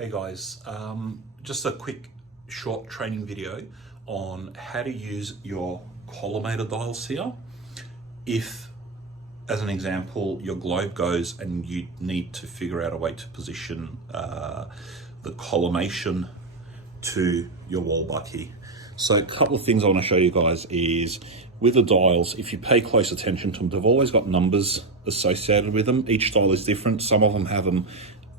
Hey guys, just a quick short training video on how to use your collimator dials here. If, as an example, your globe goes and you need to figure out a way to position the collimation to your wall bucky. So a couple of things I want to show you guys is with the dials, if you pay close attention to them, they've always got numbers associated with them. Each dial is different. Some of them have them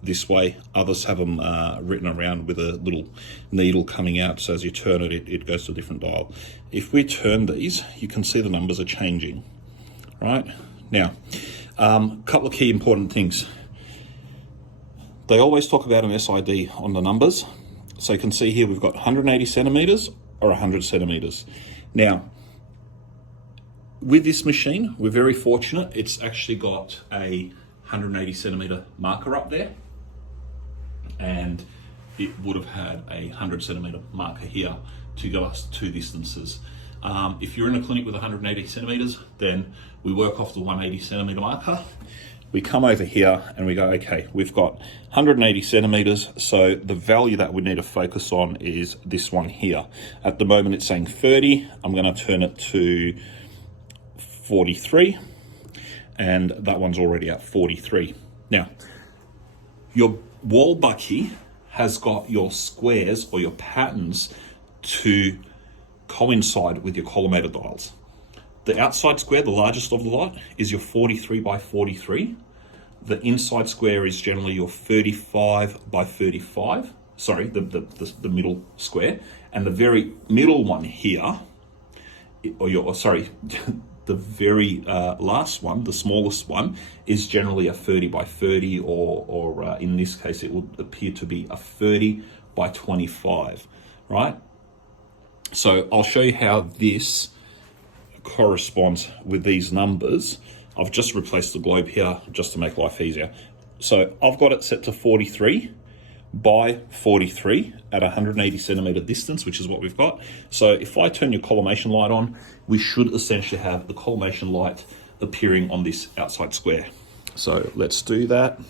this way, others have them written around with a little needle coming out, so as you turn it, it goes to a different dial. If we turn these, you can see the numbers are changing, right? Now, a couple of key important things. They always talk about an SID on the numbers. So you can see here we've got 180 centimeters or 100 centimeters. Now, with this machine, we're very fortunate. It's actually got a 180 centimeter marker up there, and it would have had a 100 centimeter marker here to give us two distances. If you're in a clinic with 180 centimeters, then we work off the 180 centimeter marker. We come over here and we go, okay, we've got 180 centimeters, so the value that we need to focus on is this one here. At the moment it's saying 30, I'm gonna turn it to 43, and that one's already at 43. Now, your wall bucky has got your squares or your patterns to coincide with your collimator dials. The outside square, the largest of the lot, is your 43 by 43. The inside square is generally your 35 by 35. Sorry, the middle square. And the very middle one here, the very last one, the smallest one, is generally a 30 by 30, or in this case, it would appear to be a 30 by 25, right? So I'll show you how this corresponds with these numbers. I've just replaced the globe here just to make life easier. So I've got it set to 43 by 43 at 180 centimeter distance, which is what we've got. So if I turn your collimation light on, we should essentially have the collimation light appearing on this outside square. So let's do that.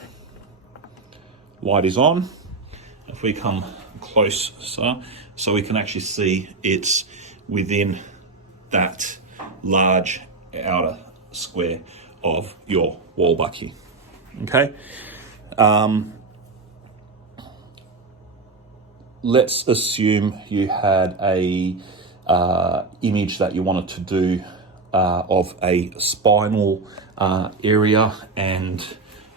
Light is on. If we come close, so we can actually see it's within that large outer square of your wall bucky. Okay. Let's assume you had a image that you wanted to do of a spinal area, and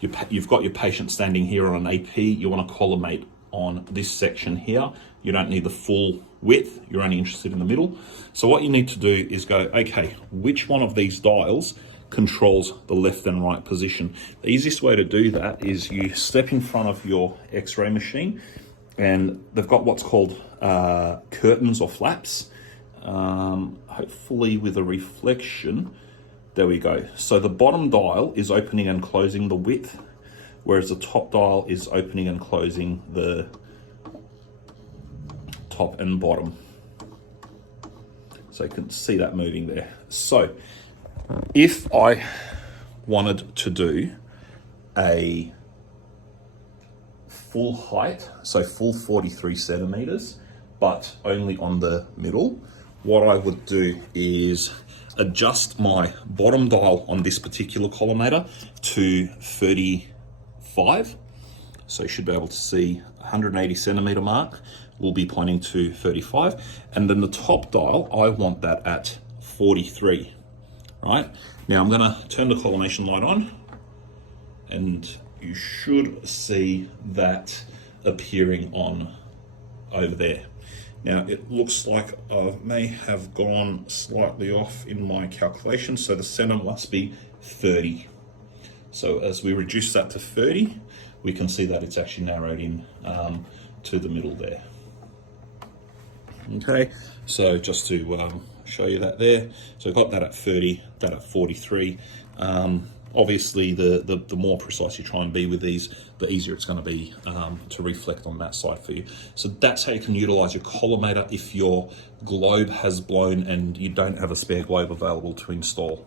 you've got your patient standing here on an AP. You want to collimate on this section here. You don't need the full width, you're only interested in the middle. So what you need to do is go, okay, which one of these dials controls the left and right position? The easiest way to do that is you step in front of your X-ray machine, and they've got what's called curtains or flaps, hopefully with a reflection. There we go. So the bottom dial is opening and closing the width, whereas the top dial is opening and closing the top and bottom. So you can see that moving there. So if I wanted to do a full height, so full 43 centimeters, but only on the middle, what I would do is adjust my bottom dial on this particular collimator to 35. So you should be able to see 180 centimeter mark will be pointing to 35. And then the top dial, I want that at 43, right? Now I'm gonna turn the collimation light on, and you should see that appearing on over there. Now it looks like I may have gone slightly off in my calculation, so the center must be 30. So as we reduce that to 30, we can see that it's actually narrowed in to the middle there. Okay, so just to show you that there. So I've got that at 30, that at 43. Obviously, the more precise you try and be with these, the easier it's going to be to reflect on that side for you. So that's how you can utilize your collimator if your globe has blown and you don't have a spare globe available to install.